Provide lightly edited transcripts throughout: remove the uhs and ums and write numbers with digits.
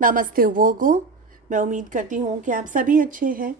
नमस्ते वोगो। मैं उम्मीद करती हूँ कि आप सभी अच्छे हैं,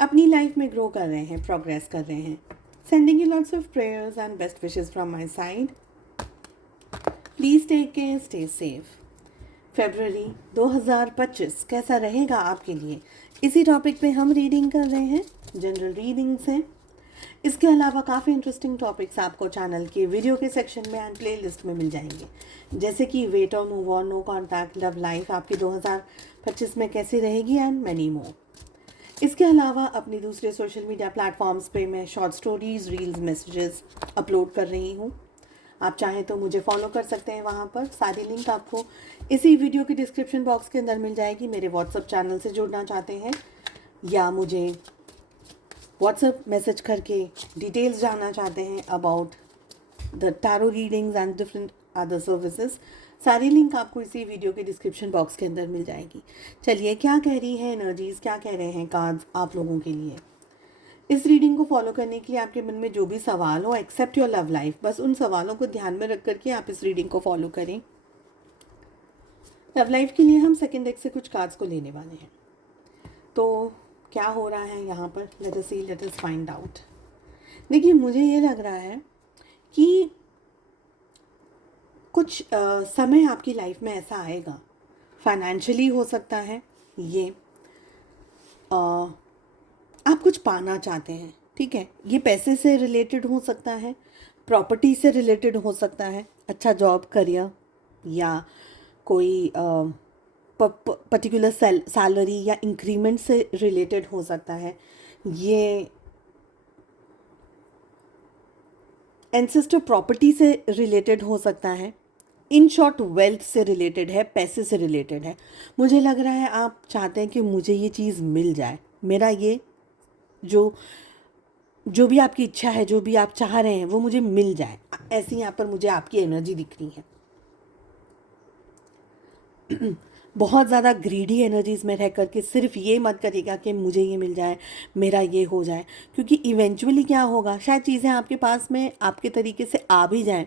अपनी लाइफ में ग्रो कर रहे हैं, प्रोग्रेस कर रहे हैं। Sending you lots of prayers and best wishes from my side. Please take care, stay safe. फरवरी 2025 कैसा रहेगा आपके लिए, इसी टॉपिक पे हम रीडिंग कर रहे हैं। जनरल रीडिंग्स हैं। इसके अलावा काफ़ी इंटरेस्टिंग टॉपिक्स आपको चैनल के वीडियो के सेक्शन में एंड प्ले लिस्ट में मिल जाएंगे, जैसे कि वेट और move on, no contact, love life आपकी 2025 में कैसी रहेगी एंड मैनी मोर। इसके अलावा अपनी दूसरे सोशल मीडिया प्लेटफॉर्म्स पे मैं short stories, reels, messages upload कर रही हूँ। आप चाहें तो मुझे फॉलो कर सकते हैं वहाँ पर। सारी लिंक आपको इसी वीडियो की डिस्क्रिप्शन बॉक्स के अंदर मिल जाएगी। मेरे व्हाट्सएप चैनल से जुड़ना चाहते हैं या मुझे व्हाट्सएप मैसेज करके डिटेल्स जानना चाहते हैं about the tarot readings and different other services, सारी लिंक आपको इसी वीडियो के डिस्क्रिप्शन बॉक्स के अंदर मिल जाएगी। चलिए, क्या कह रही है एनर्जीज, क्या कह रहे हैं कार्ड्स आप लोगों के लिए। इस रीडिंग को फॉलो करने के लिए आपके मन में जो भी सवाल हो, एक्सेप्ट योर लव लाइफ, बस उन सवालों को ध्यान में रख करके आप इस रीडिंग को फॉलो करें। लव लाइफ के लिए हम सेकेंड डेक से कुछ कार्ड्स को लेने वाले हैं। तो क्या हो रहा है यहाँ पर, लेट अस सी, लेट अस फाइंड आउट। देखिए, मुझे ये लग रहा है कि कुछ समय आपकी लाइफ में ऐसा आएगा, फाइनेंशियली हो सकता है ये, आप कुछ पाना चाहते हैं, ठीक है। ये पैसे से रिलेटेड हो सकता है, प्रॉपर्टी से रिलेटेड हो सकता है, अच्छा जॉब, करियर, या कोई पर्टिकुलर सैलरी या इंक्रीमेंट से रिलेटेड हो सकता है। ये एंसेस्टर प्रॉपर्टी से रिलेटेड हो सकता है। इन शॉर्ट वेल्थ से रिलेटेड है, पैसे से रिलेटेड है। मुझे लग रहा है आप चाहते हैं कि मुझे ये चीज़ मिल जाए, मेरा ये जो जो भी आपकी इच्छा है, जो भी आप चाह रहे हैं वो मुझे मिल जाए। ऐसी यहाँ पर मुझे आपकी एनर्जी दिख रही है। बहुत ज़्यादा ग्रीडी एनर्जीज में रह करके सिर्फ ये मत करिएगा कि मुझे ये मिल जाए, मेरा ये हो जाए, क्योंकि इवेंचुअली क्या होगा, शायद चीज़ें आपके पास में आपके तरीके से आ भी जाएं,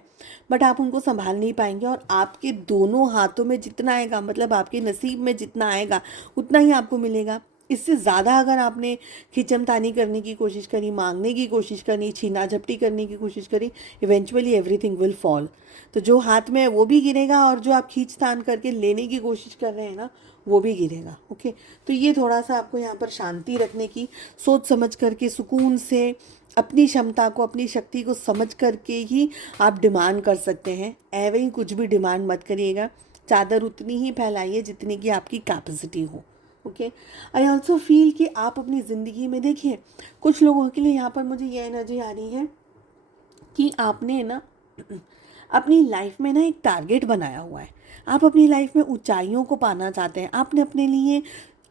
बट आप उनको संभाल नहीं पाएंगे और आपके दोनों हाथों में जितना आएगा, मतलब आपके नसीब में जितना आएगा उतना ही आपको मिलेगा। इससे ज़्यादा अगर आपने खिंचमतानी करने की कोशिश करी, मांगने की कोशिश करी, छीना झपटी करने की कोशिश करी, इवेंचुअली एवरीथिंग विल फॉल। तो जो हाथ में है वो भी गिरेगा और जो आप खींचतान करके लेने की कोशिश कर रहे हैं ना, वो भी गिरेगा। ओके, तो ये थोड़ा सा आपको यहाँ पर शांति रखने की, सोच समझ करके, सुकून से, अपनी क्षमता को, अपनी शक्ति को समझ करके ही आप डिमांड कर सकते हैं। ऐवे ही कुछ भी डिमांड मत करिएगा। चादर उतनी ही फैलाइए जितनी की आपकी कैपेसिटी हो। ओके, आई ऑल्सो फील कि आप अपनी ज़िंदगी में, देखिए, कुछ लोगों के लिए यहाँ पर मुझे ये एनर्जी आ रही है कि आपने ना अपनी लाइफ में ना एक टारगेट बनाया हुआ है। आप अपनी लाइफ में ऊंचाइयों को पाना चाहते हैं। आपने अपने लिए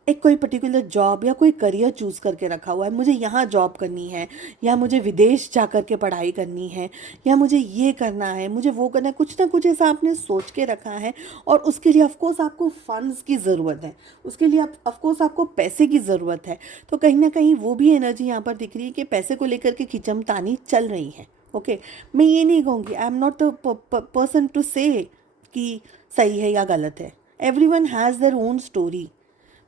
एक कोई पर्टिकुलर जॉब या कोई करियर चूज़ करके रखा हुआ है, मुझे यहाँ जॉब करनी है, या मुझे विदेश जा कर के पढ़ाई करनी है, या मुझे ये करना है, मुझे वो करना है। कुछ ना कुछ ऐसा आपने सोच के रखा है और उसके लिए ऑफकोर्स आपको फंड्स की ज़रूरत है, उसके लिए आप ऑफकोर्स आपको पैसे की ज़रूरत है। तो कहीं ना कहीं वो भी एनर्जी यहाँ पर दिख रही है कि पैसे को लेकर के खिंचमतानी चल रही है। ओके, मैं ये नहीं कहूँगी, I am not the person to say कि सही है या गलत है। Everyone has their own story.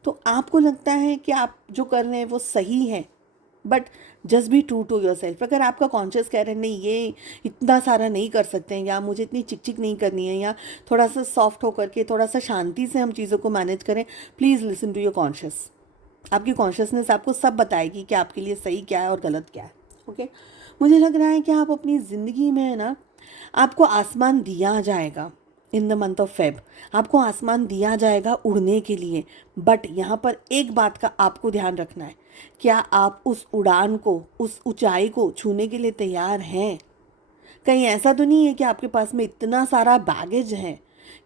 तो आपको लगता है कि आप जो कर रहे हैं वो सही है, but just be true to your सेल्फ। अगर आपका कॉन्शियस कह रहे हैं नहीं, ये इतना सारा नहीं कर सकते हैं, या मुझे इतनी चिक चिक नहीं करनी है, या थोड़ा सा सॉफ्ट होकर के, थोड़ा सा शांति से हम चीज़ों को मैनेज करें, please listen to your conscious. आपकी कॉन्शियसनेस आपको सब बताएगी कि आपके लिए सही क्या है और गलत क्या है। ओके, मुझे लग रहा है कि आप अपनी ज़िंदगी में ना, आपको आसमान दिया जाएगा in the month of Feb. आपको आसमान दिया जाएगा उड़ने के लिए, बट यहाँ पर एक बात का आपको ध्यान रखना है, क्या आप उस उड़ान को, उस ऊंचाई को छूने के लिए तैयार हैं। कहीं ऐसा तो नहीं है कि आपके पास में इतना सारा बैगेज है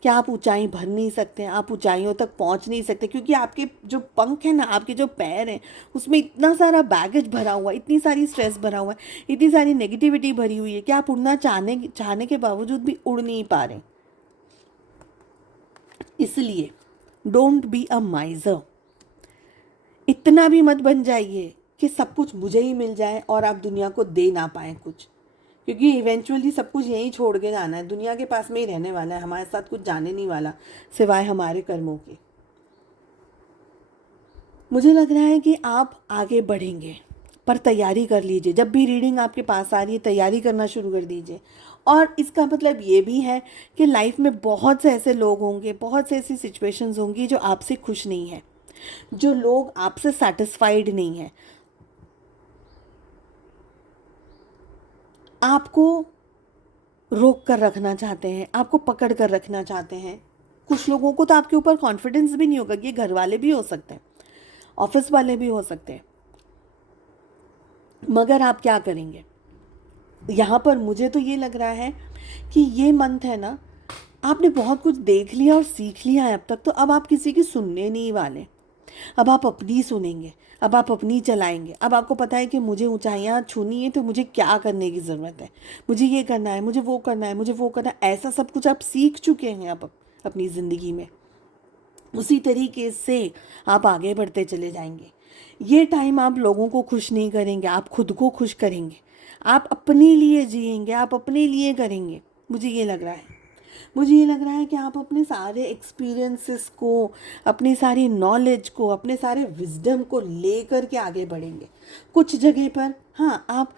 कि आप ऊंचाई भर नहीं सकते हैं, आप ऊंचाइयों तक पहुंच नहीं सकते, क्योंकि आपके जो पंख है ना, आपके जो पैर हैं, उसमें इतना सारा बैगेज भरा हुआ है, इतनी सारी स्ट्रेस भरा हुआ है, इतनी सारी नेगेटिविटी भरी हुई है कि आप उड़ना चाहने के बावजूद भी उड़ नहीं पा रहे। इसलिए डोंट बी अ माइजर। इतना भी मत बन जाइए कि सब कुछ मुझे ही मिल जाए और आप दुनिया को दे ना पाएँ कुछ, क्योंकि इवेंचुअली सब कुछ यहीं छोड़ के जाना है, दुनिया के पास में ही रहने वाला है, हमारे साथ कुछ जाने नहीं वाला सिवाय हमारे कर्मों के। मुझे लग रहा है कि आप आगे बढ़ेंगे, पर तैयारी कर लीजिए। जब भी रीडिंग आपके पास आ रही है तैयारी करना शुरू कर दीजिए। और इसका मतलब ये भी है कि लाइफ में बहुत से ऐसे लोग होंगे, बहुत से ऐसी सिचुएशंस होंगी जो आपसे खुश नहीं है, जो लोग आपसे सेटिस्फाइड नहीं है, आपको रोक कर रखना चाहते हैं, आपको पकड़ कर रखना चाहते हैं। कुछ लोगों को तो आपके ऊपर कॉन्फिडेंस भी नहीं होगा। ये घर वाले भी हो सकते हैं, ऑफिस वाले भी हो सकते हैं। मगर आप क्या करेंगे यहाँ पर? मुझे तो ये लग रहा है कि ये मंथ है ना, आपने बहुत कुछ देख लिया और सीख लिया है अब तक, तो अब आप किसी की सुनने नहीं वाले। अब आप अपनी सुनेंगे, अब आप अपनी चलाएंगे। अब आपको पता है कि मुझे ऊंचाइयां छूनी है तो मुझे क्या करने की ज़रूरत है, मुझे ये करना है, मुझे वो करना है, मुझे वो करना है। ऐसा सब कुछ आप सीख चुके हैं अब अपनी ज़िंदगी में। उसी तरीके से आप आगे बढ़ते चले जाएंगे। ये टाइम आप लोगों को खुश नहीं करेंगे, आप खुद को खुश करेंगे। आप अपने लिए जिएंगे, आप अपने लिए करेंगे। मुझे ये लग रहा है, मुझे ये लग रहा है कि आप अपने सारे एक्सपीरियंसेस को, अपनी सारी नॉलेज को, अपने सारे विजडम को लेकर के आगे बढ़ेंगे। कुछ जगह पर हाँ, आप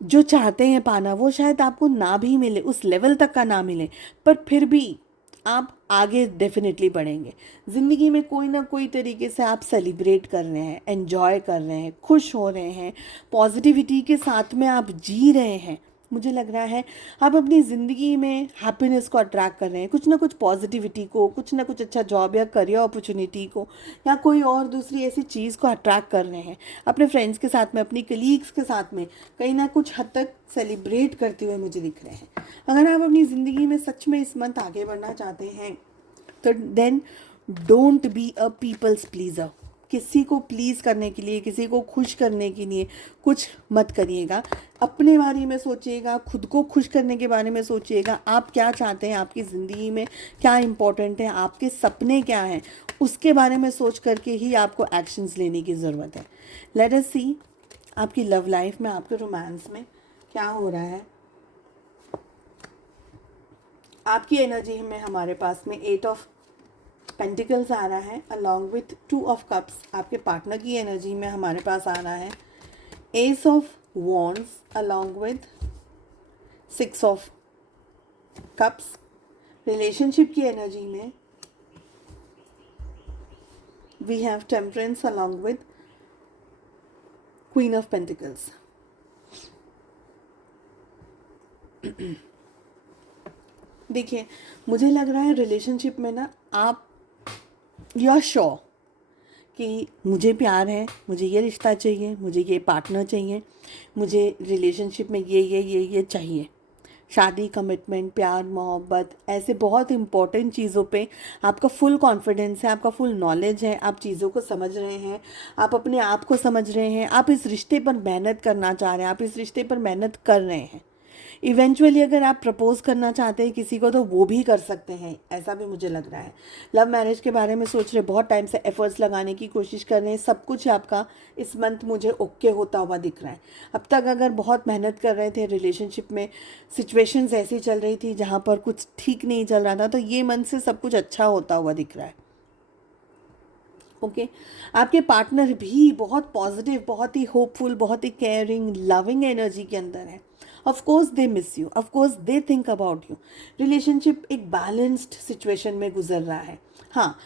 जो चाहते हैं पाना वो शायद आपको ना भी मिले, उस लेवल तक का ना मिले, पर फिर भी आप आगे डेफिनेटली बढ़ेंगे। ज़िंदगी में कोई ना कोई तरीके से आप सेलिब्रेट कर रहे हैं, एंजॉय कर रहे हैं, खुश हो रहे हैं, पॉजिटिविटी के साथ में आप जी रहे हैं। मुझे लग रहा है आप अपनी ज़िंदगी में हैप्पीनेस को अट्रैक्ट कर रहे हैं, कुछ ना कुछ पॉजिटिविटी को, कुछ ना कुछ अच्छा जॉब या करियर अपॉर्चुनिटी को, या कोई और दूसरी ऐसी चीज़ को अट्रैक्ट कर रहे हैं। अपने फ्रेंड्स के साथ में, अपनी कलीग्स के साथ में कहीं ना कुछ हद तक सेलिब्रेट करते हुए मुझे दिख रहे हैं। अगर आप अपनी ज़िंदगी में सच में इस मंथ आगे बढ़ना चाहते हैं तो then don't be a people's pleaser. किसी को प्लीज़ करने के लिए, किसी को खुश करने के लिए कुछ मत करिएगा। अपने बारे में सोचिएगा, खुद को खुश करने के बारे में सोचिएगा। आप क्या चाहते हैं, आपकी ज़िंदगी में क्या इम्पोर्टेंट है, आपके सपने क्या हैं, उसके बारे में सोच करके ही आपको एक्शंस लेने की ज़रूरत है। लेट अस सी आपकी लव लाइफ में, आपके रोमांस में क्या हो रहा है। आपकी एनर्जी में हमारे पास में 8 ऑफ पेंटिकल्स आ रहा है अलॉन्ग विथ 2 ऑफ कप्स। आपके पार्टनर की एनर्जी में हमारे पास आ रहा है ace of wands along with 6 of cups. Relationship की एनर्जी में we have temperance along with queen of pentacles. देखिए, मुझे लग रहा है रिलेशनशिप में ना आप यू आर श्योर कि मुझे प्यार है, मुझे ये रिश्ता चाहिए, मुझे ये पार्टनर चाहिए, मुझे रिलेशनशिप में ये चाहिए। शादी, कमिटमेंट, प्यार, मोहब्बत, ऐसे बहुत इंपॉर्टेंट चीज़ों पे आपका फुल कॉन्फिडेंस है, आपका फुल नॉलेज है, आप चीज़ों को समझ रहे हैं, आप अपने आप को समझ रहे हैं, आप इस रिश्ते पर मेहनत करना चाह रहे हैं, आप इस रिश्ते पर मेहनत कर रहे हैं। इवेंचुअली अगर आप प्रपोज करना चाहते हैं किसी को तो वो भी कर सकते हैं, ऐसा भी मुझे लग रहा है। लव मैरिज के बारे में सोच रहे, बहुत टाइम से एफर्ट्स लगाने की कोशिश कर रहे हैं, सब कुछ आपका इस मंथ मुझे ओके होता हुआ दिख रहा है। अब तक अगर बहुत मेहनत कर रहे थे रिलेशनशिप में, सिचुएशंस ऐसी चल रही थी जहाँ पर कुछ ठीक नहीं चल रहा था, तो ये मंथ से सब कुछ अच्छा होता हुआ दिख रहा है। ओके आपके पार्टनर भी बहुत पॉजिटिव, बहुत ही होपफुल, बहुत ही केयरिंग, लविंग एनर्जी के अंदर है। Of course they miss you, of course they think about you. Relationship एक बैलेंस्ड सिचुएशन में गुजर रहा है। हाँ,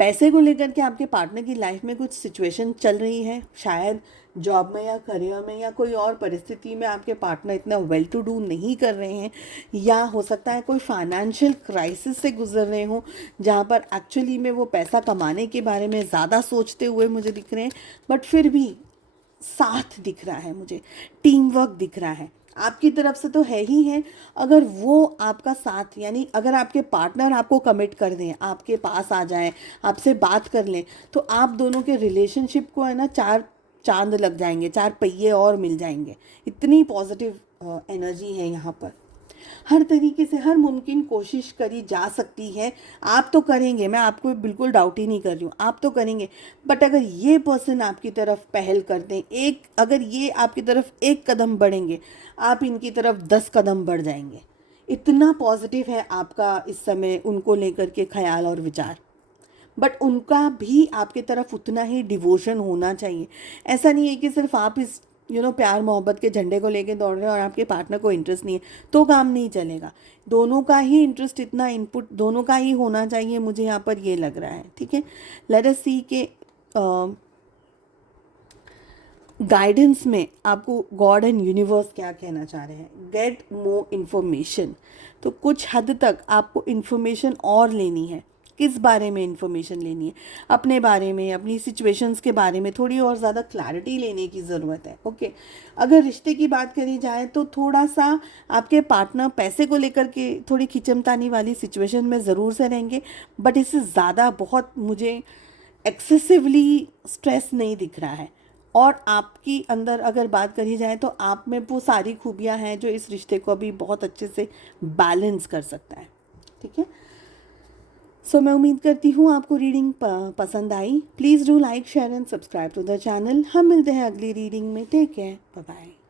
पैसे को लेकर के आपके पार्टनर की लाइफ में कुछ सिचुएशन चल रही है, शायद जॉब में या करियर में या कोई और परिस्थिति में आपके पार्टनर इतना वेल टू डू नहीं कर रहे हैं, या हो सकता है कोई फाइनेंशियल क्राइसिस से गुजर रहे हों जहाँ पर एक्चुअली में वो पैसा कमाने के बारे में ज़्यादा सोचते हुए मुझे दिख रहे हैं, बट फिर भी साथ दिख रहा है, मुझे टीम वर्क दिख रहा है आपकी तरफ से तो है ही है। अगर वो आपका साथ, यानी अगर आपके पार्टनर आपको कमिट कर दें, आपके पास आ जाएं, आपसे बात कर लें, तो आप दोनों के रिलेशनशिप को है ना 4 चांद लग जाएंगे, 4 पहिए और मिल जाएंगे। इतनी पॉजिटिव एनर्जी है यहाँ पर। हर तरीके से हर मुमकिन कोशिश करी जा सकती है। आप तो करेंगे, मैं आपको बिल्कुल डाउट ही नहीं कर रही हूँ, आप तो करेंगे। बट अगर ये पर्सन आपकी तरफ पहल कर दें, अगर ये आपकी तरफ 1 कदम बढ़ेंगे, आप इनकी तरफ 10 कदम बढ़ जाएंगे। इतना पॉजिटिव है आपका इस समय उनको लेकर के ख्याल और विचार। बट उनका भी आपके तरफ उतना ही डिवोशन होना चाहिए। ऐसा नहीं है कि सिर्फ आप इस प्यार मोहब्बत के झंडे को लेके दौड़ रहे हैं और आपके पार्टनर को इंटरेस्ट नहीं है, तो काम नहीं चलेगा। दोनों का ही इंटरेस्ट, इतना इनपुट दोनों का ही होना चाहिए, मुझे यहाँ पर ये लग रहा है। ठीक है, लेट अस सी के गाइडेंस में आपको गॉड एंड यूनिवर्स क्या कहना चाह रहे हैं। Get more information. तो कुछ हद तक आपको इन्फॉर्मेशन और लेनी है। किस बारे में इन्फॉर्मेशन लेनी है? अपने बारे में, अपनी सिचुएशंस के बारे में थोड़ी और ज़्यादा क्लैरिटी लेने की ज़रूरत है। ओके, अगर रिश्ते की बात करी जाए तो थोड़ा सा आपके पार्टनर पैसे को लेकर के थोड़ी खिंचमतानी वाली सिचुएशन में ज़रूर से रहेंगे, बट इससे ज़्यादा बहुत मुझे एक्सेसिवली स्ट्रेस नहीं दिख रहा है। और आपकी अंदर अगर बात करी जाए तो आप में वो सारी खूबियाँ हैं जो इस रिश्ते को अभी बहुत अच्छे से बैलेंस कर सकता है। ठीक है, सो मैं उम्मीद करती हूँ आपको रीडिंग पसंद आई। Please do like, share and subscribe to the channel. हम मिलते हैं अगली रीडिंग में। Take care, bye bye.